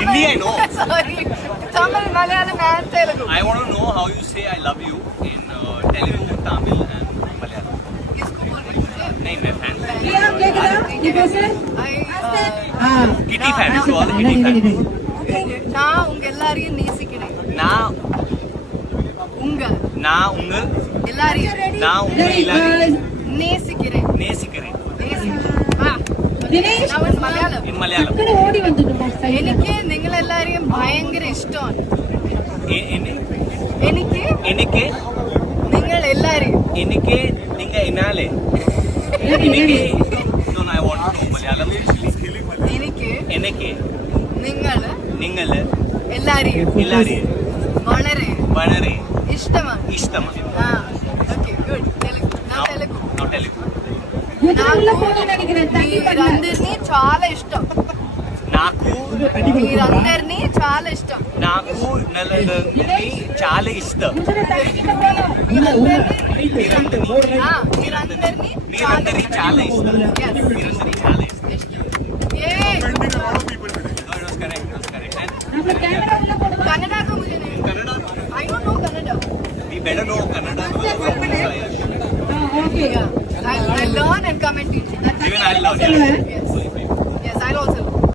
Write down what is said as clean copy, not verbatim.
Hindi I know. Sorry. Tamil, Malayalam and Telugu. I want to know how you say I love you in Telugu, Tamil and Malayalam. किसको बोल रही है? नहीं मैं fan. Kitty fans, you all the Kitty fans. நான் உங்க எல்லாரையும் நேசிக்கிறேன். நான் உங்கள் எல்லாரையும் நேசிக்கிறேன். In Malayalam. എനിക്ക് നിങ്ങളെല്ലാരെയും ഭയങ്കര ഇഷ്ടമാണ്. എനിക്ക് നിങ്ങൾ എല്ലാരെയും നിങ്ങൾ എന്നാലേ No, I want to know Malayalam. എനിക്ക് നിങ്ങൾ എല്ലാരെയും വളരെ ഇഷ്ടമാണ്. Okay good. తెలుగు మీరందరినీ చాలా ఇష్టం. మీరందరినీ చాలా ఇష్టం. నాకు నలుగురిని చాలా ఇష్టం. మీరందరినీ చాలా ఇష్టం. कन्नड़ा को मुझे नहीं. I don't know Kannada. We better know Kannada. Okay. I'll learn and come and teach you. Even I'll learn. Yes, I'll also